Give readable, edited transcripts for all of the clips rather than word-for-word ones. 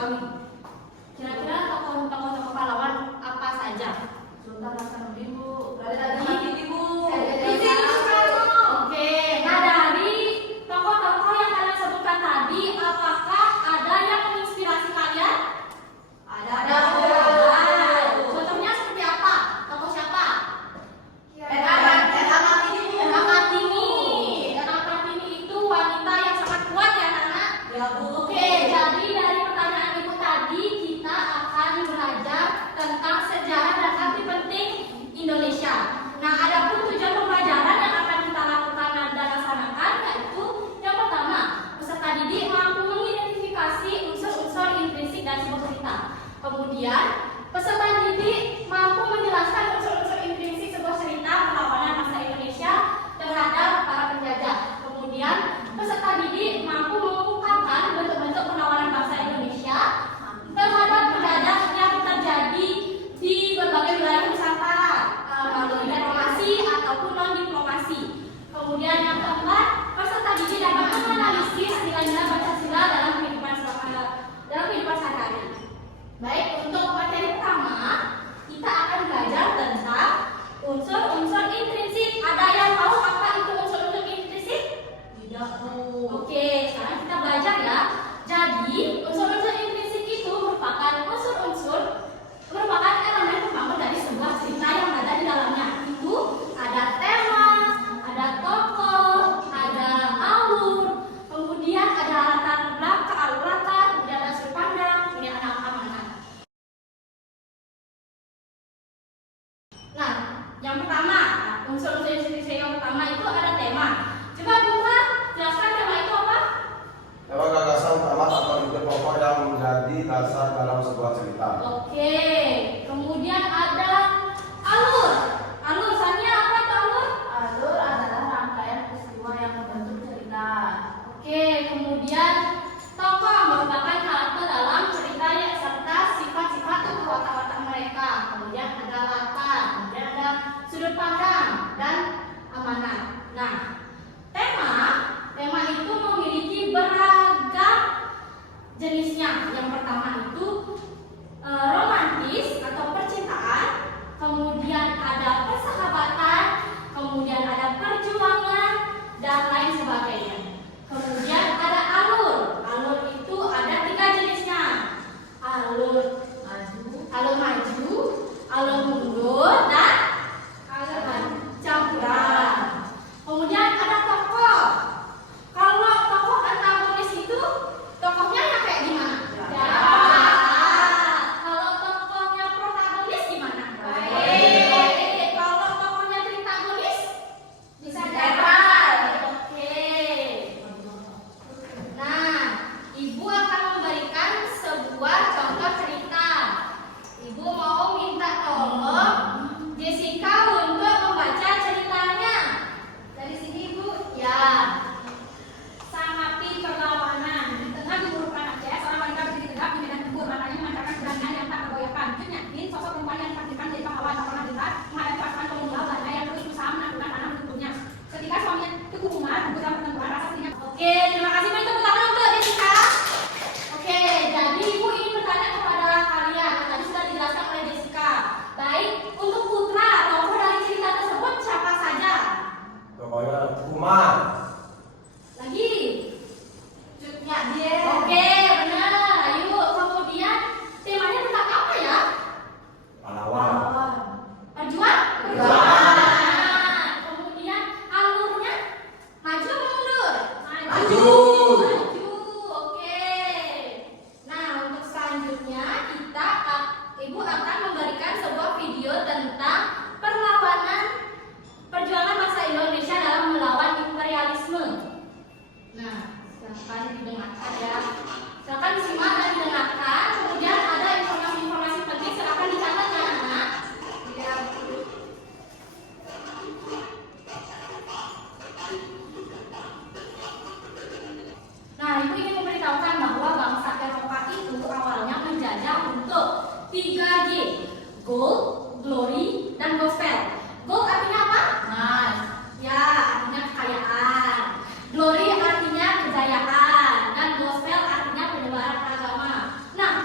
Romawi. Kira-kira tokoh pahlawan apa saja? Sultan Hasanuddin, Bu. Tadi Bu. Oke, nah dari tokoh-tokoh yang kalian sebutkan tadi, apakah ada yang menginspirasi kalian? Ada. Contohnya seperti apa? Tokoh siapa? R.A. Kartini. R.A. Kartini itu wanita yang sangat kuat ya anak-anak. Ya, Bu. Oke, jadi dari pertanyaan ibu tadi kita akan belajar tentang sejarah dan arti penting Indonesia. Nah, ada pun tujuan pembelajaran yang akan kita lakukan dan laksanakan, yaitu yang pertama, peserta didik mampu mengidentifikasi unsur-unsur intrinsik dan sebuah cerita. Kemudian, peserta didik mampu menjelaskan unsur-unsur intrinsik sebuah cerita perlawanan bangsa Indonesia terhadap para penjajah. Kemudian, peserta didik mampu mengungkapkan bentuk-bentuk perlawanan bangsa Indonesia terhadap penjajah yang terjadi di berbagai wilayah Nusantara melalui diplomasi ataupun non-diplomasi. Kemudian yang keempat, peserta didik dapat menganalisis nilai-nilai Pancasila dalam kehidupan sehari-hari. Baik, untuk materi pertama, kita akan belajar tentang unsur-unsur intrinsik. Ada yang tahu apa itu unsur-unsur intrinsik? Tidak, Bu. Oke, sekarang kita belajar ya. Jadi, unsur-unsur intrinsik itu merupakan elemen pembangun dari sebuah cerita yang ada di dalamnya. Itu ada tema, ada tokoh, ada alur, kemudian ada latar belakang, kemudian ada sudut pandang, kemudian ada amanat. Nah, yang pertama, unsur-unsur intrinsik yang pertama itu ada tema. Coba Bunga jelaskan tema itu apa? Tema gagasan utama atau ide pokok yang menjadi dasar dalam sebuah cerita. Oke, kemudian ada alur. Alur, Sania apa itu alur? Alur adalah rangkaian peristiwa yang membentuk cerita. Oke, kemudian tokoh merupakan karakter dalam cerita yang serta sifat-sifat atau watak-watak mereka. Kemudian ada latar, kemudian ada sudut pandang dan amanat. Nah, tema itu memiliki beragam jenisnya. Yang pertama itu romantis atau percintaan, kemudian ada persahabatan, kemudian ada perjuangan dan lain sebagainya. Kemudian ada alur. Alur itu ada 3 jenisnya. Alur maju, alur mundur, dan alur campuran. Kemudian ada tokoh. Kalau tokoh antagonis itu tokohnya yang kayak gimana? Ya. Kalau tokohnya protagonis gimana? Baik. Kalau tokohnya tritagonis bisa Netral. Oke. Nah, Ibu akan memberikan sebuah contoh cerita. Ibu mau minta tolong Jessica untuk membaca ceritanya. Dari sini, Bu. Ya. Sang api perlawanan. Di tengah gemuruhkan Aceh, seorang wanita berdiri tegak di medan tempur, matanya memancarkan keberanian yang tak tergoyahkan. Jun yakin sosok perempuan yang ditakdirkan jadi pahlawan tak pernah gentar menghadapi pasukan kolonial Belanda yang terus berusaha menaklukkan tanah penduduknya. Ketika suaminya Teguh Umar gugur dalam pertempuran, rasa sedihnya. Oke, terima kasih banyak tepuk tangan untuk Jessica. Oke, jadi Ibu ingin bertanya kepada kalian. Tadi sudah dijelaskan oleh Jessica. Baik, untuk putra tokoh dari cerita tersebut siapa saja? Pokoknya Umar. Lagi. Cutnya dia. Oke, benar. Ayo, kemudian temanya tentang apa ya? Pahlawan. Perjuangan. Perjuangan. Kemudian alurnya maju apa mundur? Maju. Maju. Oke. Nah, untuk selanjutnya Ibu akan memberikan sebuah video tentang perjuangan bangsa Indonesia dalam melawan imperialisme. Nah, silakan didengarkan ya. Silakan disimak dan didengarkan. Kemudian ada informasi-informasi penting, silakan dicatat ya anak. Iya. Nah, Ibu ingin memberitahukan bahwa bangsa Eropa itu awalnya menjajah untuk 3G: gold, glory, dan gospel. Gold artinya apa? Mas. Ya, artinya kekayaan. Glory artinya kejayaan, dan gospel artinya penyebaran agama. Nah,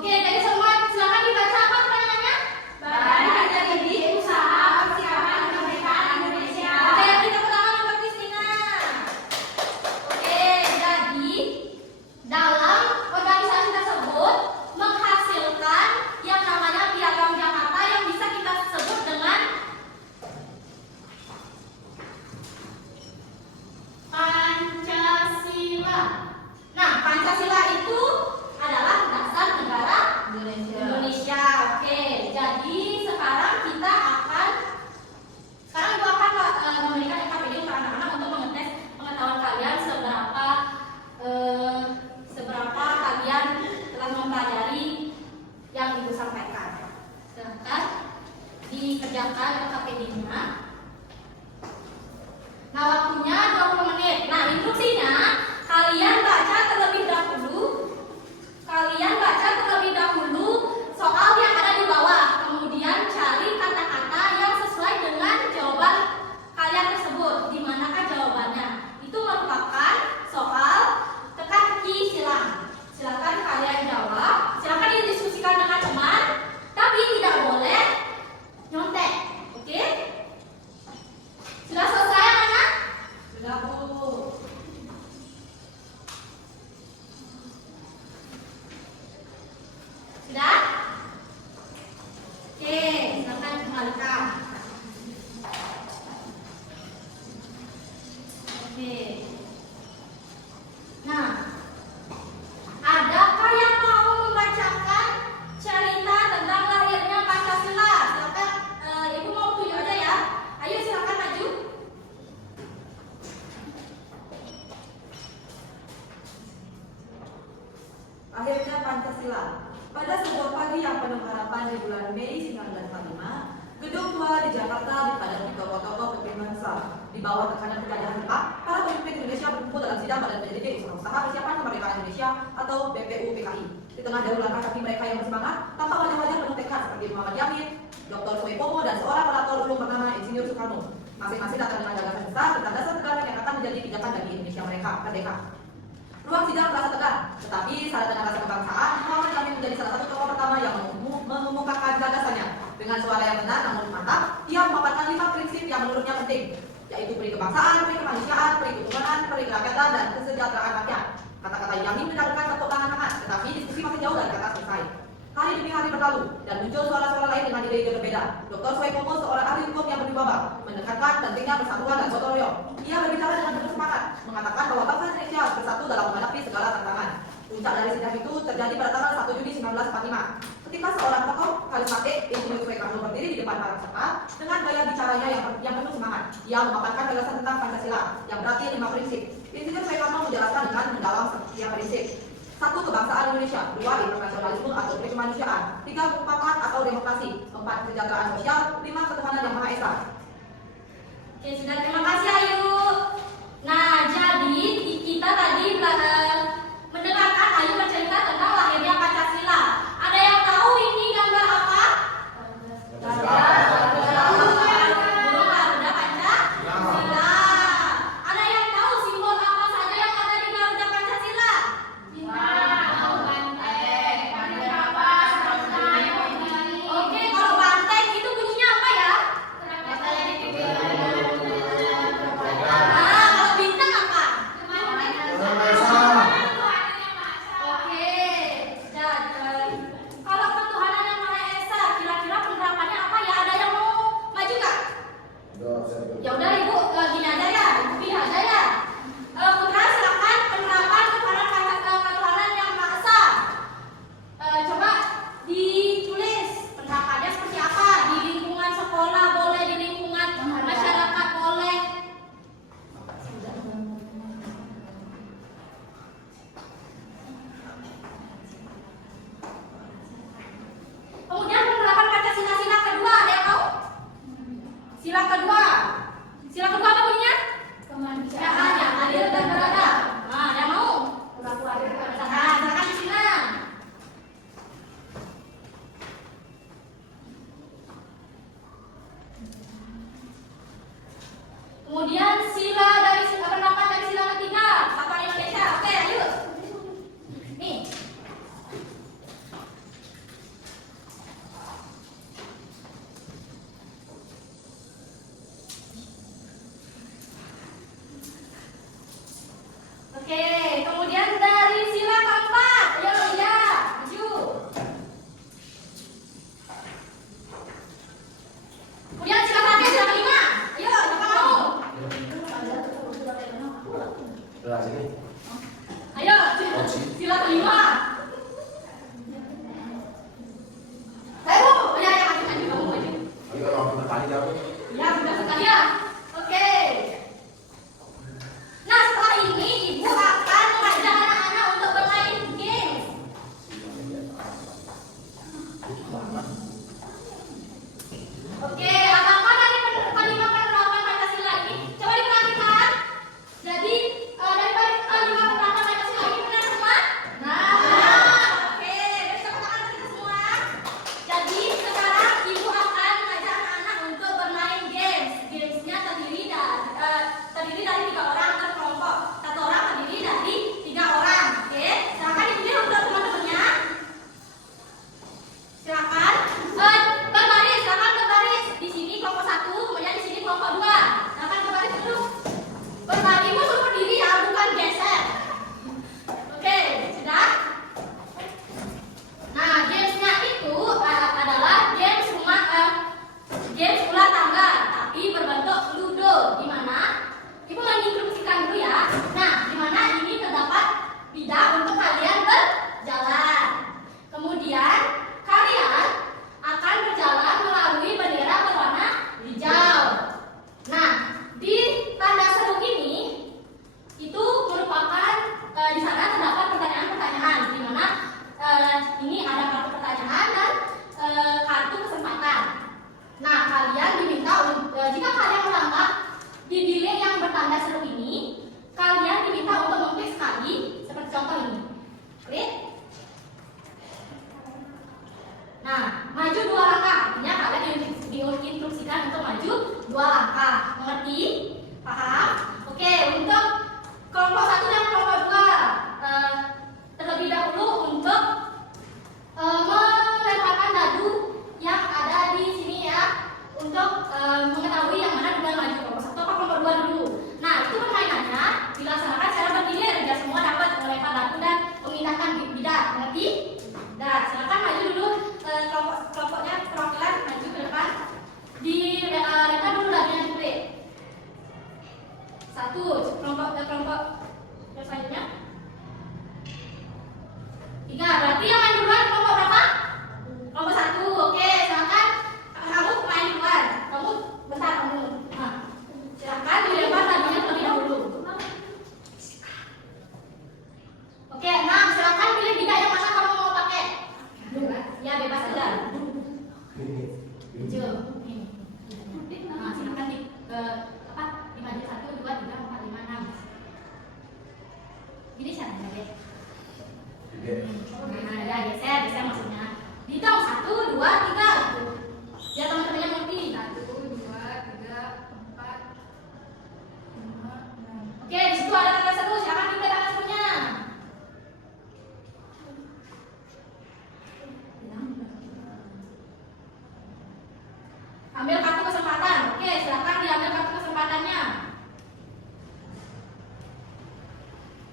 Oke, jadi semua silakan dibaca apa pertanyaannya? Badan Jadi Usaha Persiapan Kemerdekaan Indonesia. Oke, yang kita pertama untuk Kristina. Oke, jadi dalam organisasi tersebut menghasilkan yang namanya Piagam Jakarta yang bisa kita sebut dengan Pancasila. Nah, Pancasila itu adalah dasar negara Indonesia. Oke, jadi sekarang kita akan Ibu akan memberikan KPD untuk anak-anak untuk mengetes pengetahuan kalian seberapa kalian telah mempelajari yang Ibu sampaikan. Silahkan dikerjakan KPD-nya. Nah, waktunya 20 menit. Nah, instruksinya kalian baca terlebih dahulu soal yang ada di bawah. Kemudian cari kata-kata yang sesuai dengan jawaban kalian tersebut. Di manakah jawabannya? Itu merupakan soal teka-teki silang. Silakan kalian jawab. Silakan didiskusikan dengan teman, tapi tidak boleh nyontek. Oke? Sudah selesai, anak-anak? Sudah, Bu. Sudah? Oke, silakan kembalikan. Oke. Nah, adakah yang mau membacakan cerita tentang lahirnya Pancasila? Silakan, Ibu mau tunjuk aja ya. Ayo silakan maju. Akhirnya Pancasila. Pada sebuah pagi yang penuh harapan di bulan Mei 1945, gedung tua di Jakarta dipadati tokoh-tokoh penting bangsa. Di bawah tekanan penjajahan Jepang, para pemimpin Indonesia berkumpul dalam sidang Badan Pendidik Usaha Persiapan Kemerdekaan Indonesia atau BPUPKI. Di tengah daun langkah kaki mereka yang bersemangat, tampak wajah-wajah penuh tekad seperti Muhammad Yamin, Dr. Soepomo, dan seorang orator ulung bernama Insinyur Soekarno. Masing-masing datang dengan gagasan besar tentang dasar negara yang akan menjadi pijakan bagi Indonesia mereka merdeka. Ruang sidang terasa tegang, tetapi syarat dengan rasa kebangsaan, Muhammad Yamin menjadi salah satu tokoh pertama yang mengumumkakan gagasannya. Dengan suara yang benar namun mantap, ia memaparkan 5 prinsip yang menurutnya penting, yaitu peri kebangsaan, peri kemanusiaan, peri ketuhanan, peri kerakyatan, dan kesejahteraan rakyat. Kata-kata Yamin mendatangkan tepuk tangan hangat, tetapi diskusi masih jauh dari kata selesai. Hari demi hari berlalu, dan muncul suara-suara lain dengan ide-ide berbeda. Dr. Soepomo, seorang ahli hukum yang berwibawa, menekankan pentingnya persatuan dan gotong royong. Ia berbicara dengan penuh semangat, mengatakan bahwa bangsa Indonesia harus bersatu dalam menghadapi segala tantangan. Puncak dari sidang itu terjadi pada tanggal 1 Juni 1945. Ketika seorang tokoh karismatik, Insinyur Soekarno, berdiri di depan para peserta dengan gaya bicaranya yang penuh semangat. Ia memaparkan gagasan tentang Pancasila, yang berarti 5 prinsip. Insinyur Soekarno menjelaskan dengan mendalam setiap prinsip. 1. Kebangsaan Indonesia. 2. Internasionalisme atau kemanusiaan. 3. Kepakat atau demokrasi. 4. Kesejahteraan sosial. 5. Ketuhanan yang Maha Esa. Oke, sudah, terima kasih Ayu. Nah, jadi kita tadi mendengarkan Ayu bercerita tentang lahirnya Pancasila. Ada yang tahu ini gambar apa? Burung Garuda Pancasila. Ada yang tahu simbol apa saja yang ada di Garuda Pancasila? Oke, kalau banteng itu bunyinya apa ya? Nah, kalau bintang apa? bidat, mengerti? Bidat. Silakan maju dulu kelompoknya perwakilan maju ke depan. Di reka dulu lagi yang kulit. Satu, kelompok yang selanjutnya. 3, berarti yang main duluan kelompok berapa? Kelompok 1, oke, silakan kamu main duluan. Kamu bentar kamu. Nah, silakan dilempar tadinya terlebih dahulu. Oke, 6, silakan pilih bidak yang mana kamu mau pakai. Ya, bebas aja. 7, ini. Nah, silakan dimaju 1, 2, 3, 4, 5, 6. Ini caranya deh. Nah, ya geser maksudnya. Dihitung 1, 2, 3. Biar teman-temannya ngerti. 1, 2, 3, 4, 5, 6. Oke, di situ ada tanda seru. Silakan pilih tanda serunya. Ambil kartu kesempatan. Oke, silakan diambil kartu kesempatannya.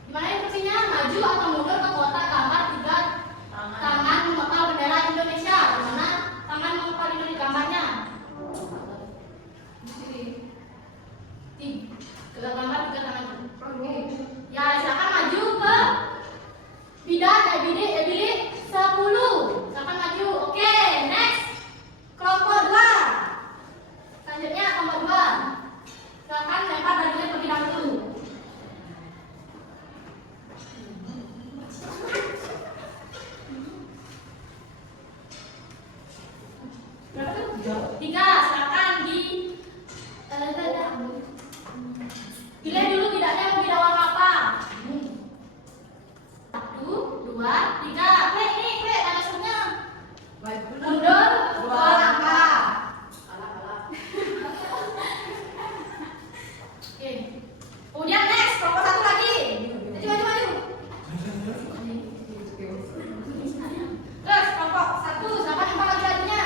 Gimana instruksinya? Maju atau mundur ke kotak gambar 3 tangan memepal bendera Indonesia. Di mana tangan memepal Indonesia gambarnya? Di sini. Ke gambar 3 tangan. Ya, silakan maju ke bilik 10. Silakan maju. Oke, next. Kelompok 2. Selanjutnya kelompok 2. Silakan lempar bajunya terlebih dahulu. Berapa tuh? 3. Silakan pilih dulu bidaknya mau bidak warna apa. 1, 2, 3. Klik tanda serunya. Mundur 2 langkah. Oke. Kemudian next kelompok 1 lagi. Maju. Terus kelompok 1 silakan lempar lagi bajunya.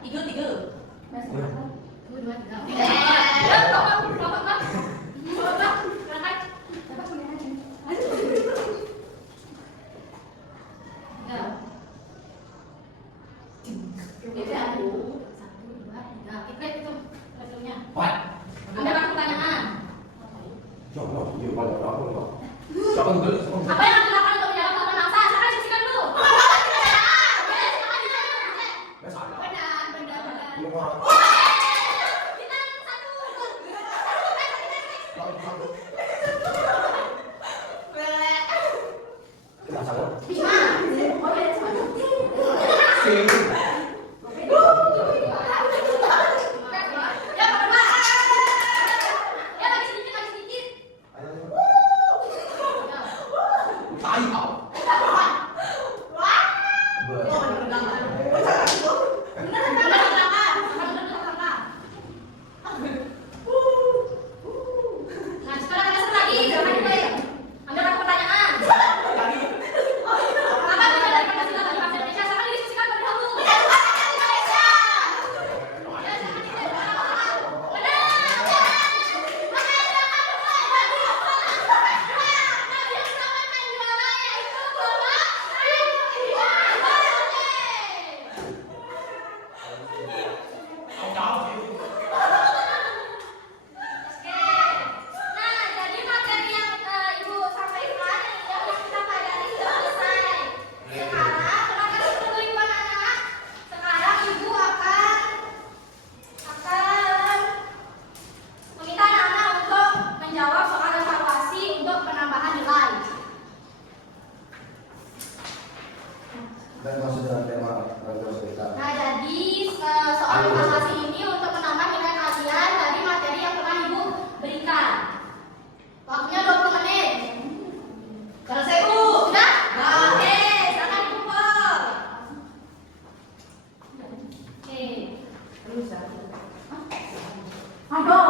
Tiga, tiga. Iya. Dua, dua, tiga. Ya, kelompok, Bang. Kelompok, Bang. Berangkat. Dapat semuanya aja. Ya. Itu aku. Satu, dua, tiga. Kipret itu. Levelnya. What? Ada berapa pertanyaan? Jangan, iya banyak apa enggak? Jangan dulu. Apa yang anda lakukan untuk menjawab telepon mangsa? Silakan diskusikan dulu. Benar, benar, benar. Ini orang. Kita satu. Kita sama. Bima. Sing. Ya, berdua. Ya, lagi sedikit, lagi sedikit. Ya. Tai kau. Nah, sekarang ada satu lagi. Jangan juga ya. Anda dapat pertanyaan. Apa tidak dari Pancasila bagi bangsa Indonesia? Silakan didiskusikan terlebih dahulu. Ya, silakan didiskusikan. Nah, jadi materi yang Ibu sampaikan yang kita pelajari sudah selesai. Sekarang, terima kasih dulu Ibu anak-anak. Sekarang Ibu akan meminta anak-anak untuk menjawab soal evaluasi untuk penambahan nilai. Dan masuk dalam tema kita. Nah, jadi soal evaluasi ini untuk menambah nilai kalian dari materi yang telah Ibu berikan. Waktunya 20 menit. Selesai, Bu. Sudah? Oke, silakan dikumpul. Oke. Terus ya. Aduh.